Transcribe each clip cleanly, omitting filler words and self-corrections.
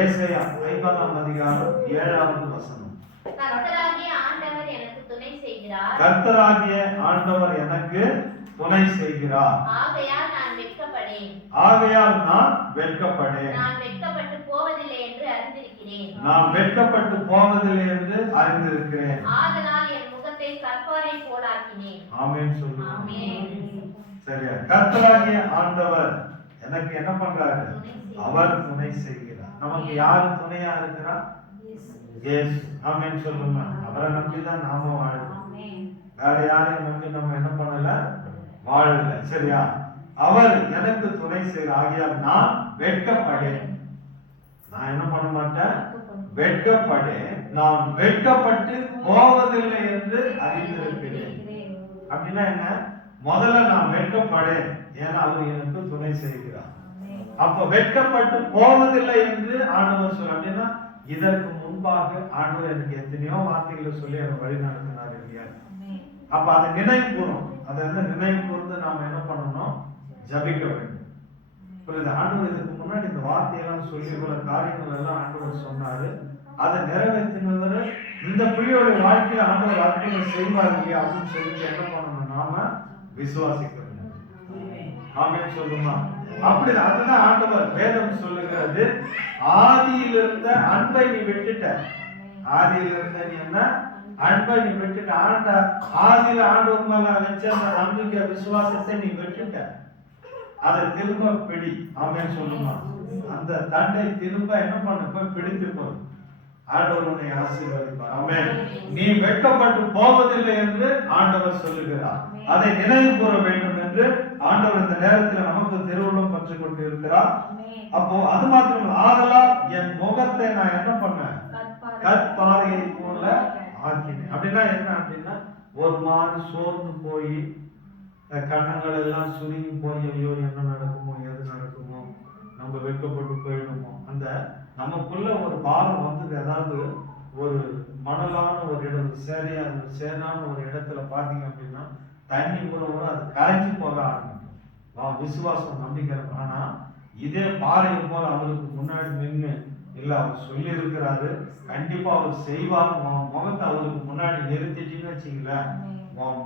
ஏசாயா 50ஆம் அதிகாரம் 7வது வசனம். கர்த்தராகிய ஆண்டவர் எனக்கு துணை செய்கிறார். கர்த்தராகிய ஆண்டவர் எனக்கு துணை செய்கிறார். ஆகையால் நான் வெட்கப்படேன். ஆகையால் நான் வெட்கப்படேன். நான் வெட்கப்பட்டு போவதில்லை என்று அறிந்திருக்கிறேன். நான் வெட்கப்பட்டு போவதில்லை என்று அறிந்திருக்கிறேன். ஆதலால் என் முகத்தை கற்பாரை போலாக்கினேன். ஆமென் சொல்லுங்க. ஆமென். சரியா? கர்த்தராகிய ஆண்டவர் எனக்கு என்ன பண்றாரு? அவர் துணை செய்கிறார். நமக்கு யாரு துணையா இருக்கிறா? இயேசு. ஆமென் சொல்லுங்க. அவரை நம்பிதான் நாம வாழணும். வேற யாரையும் நம்பி நம்ம என்ன பண்ணல? வாழல. சரியா? அவர் எனக்கு துணை செய்கிறார். ஆகையால் நான் வெட்கப்படேன். நான் என்ன பண்ண மாட்டேன்? வெட்கப்படேன். நான் வெட்கப்பட்டு போவதில்லை என்று அறிந்திருக்கிறேன். அப்படின்னா என்ன? முதல்ல நான் வெட்கப்படேன், ஏன்னா அவர் எனக்கு துணை செய்கிறார். அப்ப வெட்கப்பட்டு போவதில்லை என்று ஆண்டவர் சொல்ல. அப்படின்னா இதற்கு முன்பாக ஆண்டவர் எனக்கு எத்தனையோ வார்த்தைகளை சொல்லி அவர் வழி நடத்தினார் இல்லையா? அப்ப அதை நினைவு கூறும். அதை வந்து நினைவு கூர்ந்து நாம என்ன பண்ணணும்? ஜபிக்க வேண்டும். புரியுது? ஆண்டவர் இதுக்கு முன்னாடி இந்த வார்த்தையெல்லாம் சொல்லி இவ்வளவு காரியங்கள் எல்லாம் ஆண்டவர் சொன்னாரு. அதை நிறைவேற்றினவர் இந்த பிள்ளையோட வாழ்க்கையில ஆண்டவர் அற்புதம் செய்வார் இல்லையா அப்படின்னு சொல்லிட்டு என்ன பண்ணணும்? நாம விசுவாசிக்கணும். ஆமென் சொல்லுமா? அப்படி அதுதான் ஆண்டவர் வேதம் சொல்லுகிறது. ஆதியில் இருந்த அன்பை நீ விட்டுட்ட. ஆதியில் இருந்த நீ என்ன? அன்பை நீ விட்டுட்ட. ஆதியில ஆண்டவர் மேல வச்ச அந்த நம்பிக்கை விசுவாசத்தை நீ விட்டுட்ட. அதை திரும்ப பிடி. ஆமென் சொல்லுமா? அந்த தண்டை திரும்ப என்ன பண்ண? போய் பிடித்து போய் ஆண்டவர் உன்னை ஆசீர்வதிப்பார். ஆமென். நீ வெட்கப்பட்டு போவதில்லை என்று ஆண்டவர் சொல்லுகிறார். அதை நினைவு கூற வேண்டும் என்று ஆண்டவர் இந்த நேரத்தில் நமக்கு திருவுள்ளம் பற்றி கொண்டு இருக்கிறார். அப்போ அது மாத்திரம் ஆதலால் என் முகத்தை நான் என்ன பண்ணேன்? கற்பாறையை போல ஆக்கினேன். அப்படின்னா என்ன? அப்படின்னா ஒரு மாதிரி சோர்ந்து போய் கண்ணங்கள் எல்லாம் சுருங்கி போய் ஐயோ என்ன நடக்குமோ, எது நடக்குமோ, நம்ம வெட்கப்பட்டு போயிடுமோ, அந்த நமக்குள்ள ஒரு பாரம் வந்தது. அதாவது ஒரு மணலான ஒரு இடம், சேரான ஒரு இடத்துல பாத்தீங்க அப்படின்னா தண்ணி ஊற அது கரைஞ்சி போக ஆரம்பிக்கும். விசுவாசம் நம்பிக்கை. ஆனா இதே பாறை போல அவருக்கு முன்னாடி நின்று இல்ல, அவர் சொல்லி இருக்கிறாரு, கண்டிப்பா அவர் செய்வார். முகத்தை அவருக்கு முன்னாடி நிறுத்திட்டீங்கன்னு வச்சுங்களேன்,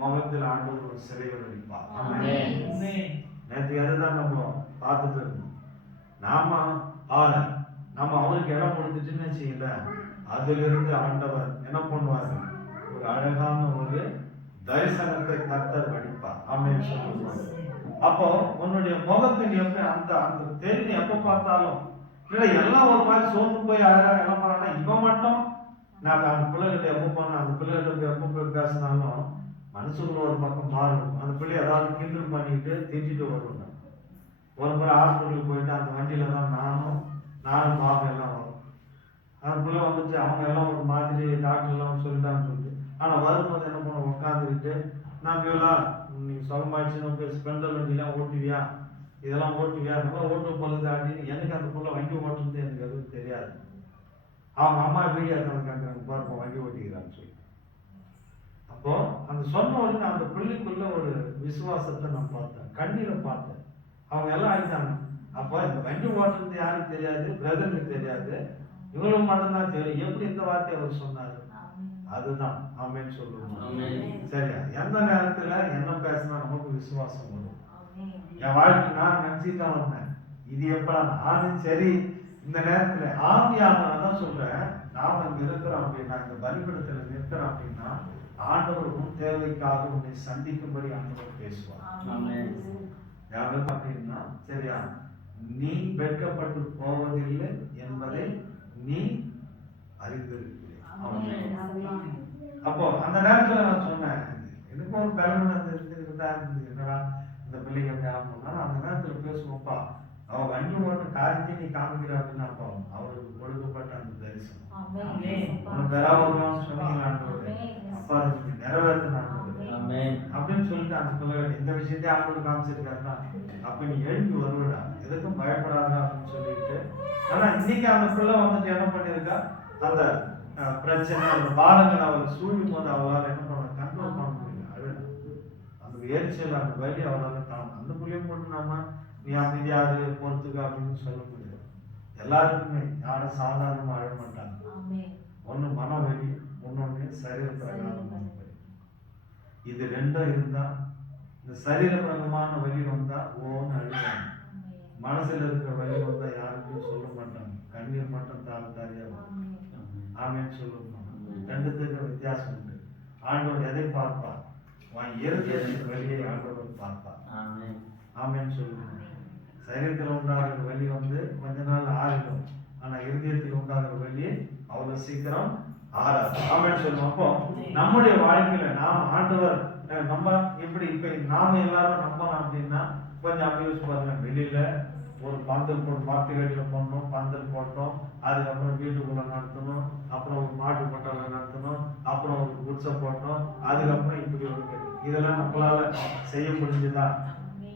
முகத்தில் ஆண்டவர் ஒரு சிலையை அடிப்பார். நேற்று அதுதான் நம்ம பார்த்துட்டு இருந்தோம். நாம அவருக்கு இடம் கொடுத்துட்டுன்னு வச்சுங்களேன், அதுல இருந்து ஆண்டவர் என்ன பண்ணுவாரு? ஒரு அழகான ஒரு தரிசனத்தை கர்த்தர் அடிப்பார். ஆமென் சொல்லுவாங்க. அப்போ உன்னுடைய முகத்தின் எப்ப அந்த தெரிஞ்சு எப்ப பார்த்தாலும் இல்லை எல்லாம் ஒரு மாதிரி சோர்ந்து போய் அழகாக என்ன பண்ணா, இவன் மட்டும் நான் அந்த பிள்ளைகிட்ட எப்போ போனேன், அந்த பிள்ளைகிட்ட எப்போ போய் பேசினாலும் மனசுக்குள்ள ஒரு பக்கம் மாறும். அந்த பிள்ளை ஏதாவது கிண்டல் பண்ணிட்டு திட்டிட்டு வருவாங்க. ஒரு முறை ஹாஸ்பிட்டலுக்கு போயிட்டு அந்த வண்டியில தான் நானும் பாபா எல்லாம் வரும். அந்த பிள்ளை வந்துச்சு, அவங்க எல்லாம் ஒரு மாதிரி டாக்டர் எல்லாம் சொல்லிட்டான்னு சொல்லிட்டு, ஆனா வரும்போது என்ன பண்ண உட்காந்துக்கிட்டு, நான் இவெல்லாம் நீங்க சுகமாயிடுச்சுன்னு போய் ஸ்பெண்டல் வண்டிலாம் ஓட்டுவியா, இதெல்லாம் ஓட்டுவியா, ரொம்ப ஓட்டு போகுது அப்படின்னு. எனக்கு அந்த பிள்ளை வண்டி ஓட்டுறது எனக்கு எதுவும் தெரியாது. அவங்க அம்மா வீடியோ கேட்கறாங்க, பாருப்போம் வண்டி ஓட்டிக்கிறான்னு சொல்லி. அப்போ அந்த சொன்ன உடனே அந்த பிள்ளைக்குள்ள ஒரு விசுவாசத்தை நான் பார்த்தேன், கண்ணீரை பார்த்தேன். அவங்க எல்லாம் ஆயிட்டாங்க. அப்போ இந்த வண்டி ஓட்டுறது யாருக்கு தெரியாது, பிரதருக்கு தெரியாது, இவங்களுக்கு மட்டும்தான் தெரியும். எப்படி இந்த வார்த்தையை அவர் சொன்னாரு? அதுதான் ஆமென் சொல்லுவோம். சரியா? எந்த நேரத்துல என்ன பேசினா நமக்கு விசுவாசம் வரும்? என் வாழ்க்கை நான் நினைச்சுதான் வந்தேன், இது எப்படா நானும் சரி. இந்த நேரத்துல ஆவியானவர் தான் சொல்றேன், நாம இங்க இருக்கிறோம் அப்படின்னா, இந்த பலிபீடத்துல நிற்கிறோம் அப்படின்னா, ஆண்டவர் உன் தேவைக்காக உன்னை சந்திக்கும்படி ஆண்டவர் பேசுவார். யாரும் அப்படின்னா சரியா, நீ வெட்கப்பட்டு போவதில்லை என்பதை நீ அறிந்திருக்கிறேன். அப்போ அந்த நேரத்துல நான் சொன்னேன், எனக்கு ஒரு பலன் இருந்தா என்னடா இந்த பிள்ளைங்க போனா அந்த நேரத்துல பேசுவோம்ப்பா, அவ வண்டி ஓட்டு காரியத்தை நீ காமிக்கிற அப்படின்னா அவருக்கு கொடுக்கப்பட்ட அந்த தரிசனம் சொன்னீங்களான்னு அப்பா அதுக்கு நிறைவேற்றினாங்க அப்படின்னு சொல்லிட்டு அந்த பிள்ளை இந்த விஷயத்தையும் ஆண்டவர் காமிச்சிருக்காருன்னா, அப்ப நீ எழுந்து வருவடா, எதுக்கும் பயப்படாதா அப்படின்னு சொல்லிட்டு. ஆனா இன்னைக்கு அந்த பிள்ளை வந்துட்டு என்ன பண்ணிருக்கா, அந்த பிரச்சனை அந்த பாரங்கள் அவளை சூழ்யும் போது அவளால் என்ன பண்ண கண்ட்ரோல் பண்ண முடியல. அழுது அந்த எரிச்சல் அந்த வலி அவளால் தாங்க. அந்த பிள்ளையும் போட்டு நம்ம நீ அமைதியாரு பொறுத்துக்க அப்படின்னு சொல்ல முடியாது. எல்லாருக்குமே யாரும் சாதாரணமா அழ மாட்டாங்க. ஒண்ணு மனவலி, இன்னொன்னு சரீர பிரகாரமான வலி. இது ரெண்டும் இருந்தா, இந்த சரீர பிரகமான வலி வந்தா ஓன்னு அழுவாங்க. மனசுல இருக்கிற வலி வந்தா யாருக்கும் சொல்ல மாட்டாங்க, கண்ணீர் மட்டும் தாரியா வரும். ஆமென் சொல்லுங்க. ரெண்டுத்துக்கு வித்தியாசம் உண்டு. ஆண்டவர் எதை பார்ப்பார்? உன் இருதயத்தின் வலியை ஆண்டவர் பார்ப்பார். ஆமென் சொல்லுங்க. சரீரத்தில் உண்டாகிற வலி வந்து கொஞ்ச நாள் ஆறிடும், ஆனா இருதயத்தில் உண்டாகிற வலி அவ்வளவு சீக்கிரம் ஆறாது. ஆமென் சொல்லுவோம். அப்போ நம்முடைய வாழ்க்கையில நாம் ஆண்டவர் நம்ம எப்படி இப்ப நாம எல்லாரும் நம்பணும் அப்படின்னா கொஞ்சம் அபியூஸ் பாருங்க. வெளியில ஒரு பந்தல் போட்டு மாட்டு வெளியில போடணும், பந்தல் போட்டோம், அதுக்கப்புறம் வீட்டுக்குள்ள நடத்தணும், அப்புறம் ஒரு மாட்டு கொட்டால நடத்தணும், அப்புறம் ஒரு குடிசை போட்டோம், அதுக்கப்புறம் இப்படி ஒரு இதெல்லாம் நம்மளால செய்ய முடிஞ்சுதா?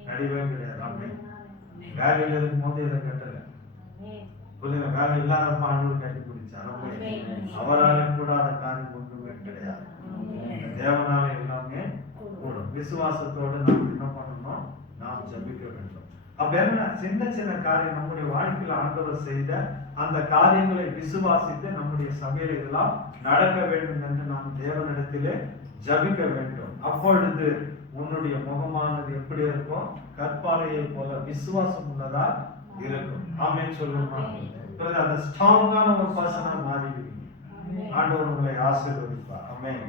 கிடையவே கிடையாது. ஆமென். வேலையில இருக்கும் போது இதை கட்டல, புரியுங்க. வேலை இல்லாதப்ப ஆண்டவர் கட்டி பிடிச்சார். அவரால் கூடாத காரியம் ஒன்றுமே கிடையாது. தேவனால எல்லாமே கூடும். விசுவாசத்தோடு நாம் என்ன பண்ணணும்? நாம் ஜெபிக்க வேண்டும். அப்ப என்ன சின்ன சின்ன காரியம் நம்முடைய வாழ்க்கையில் ஆண்டவர் செய்த அந்த காரியங்களை விசுவாசித்து நம்முடைய சபையில இதெல்லாம் நடக்க வேண்டும் என்று நாம் தேவனிடத்திலே ஜெபிக்க வேண்டும். அப்பொழுது உன்னுடைய முகமானது எப்படி இருக்கும்? கற்பாறையை போல விசுவாசம் உள்ளதா இருக்கும். ஆமென் சொல்லுமா. அந்த ஸ்ட்ராங்கான ஒரு பர்சனா மாறிடுவீங்க. ஆண்டவர் உங்களை ஆசீர்வதிப்பார். ஆமென்.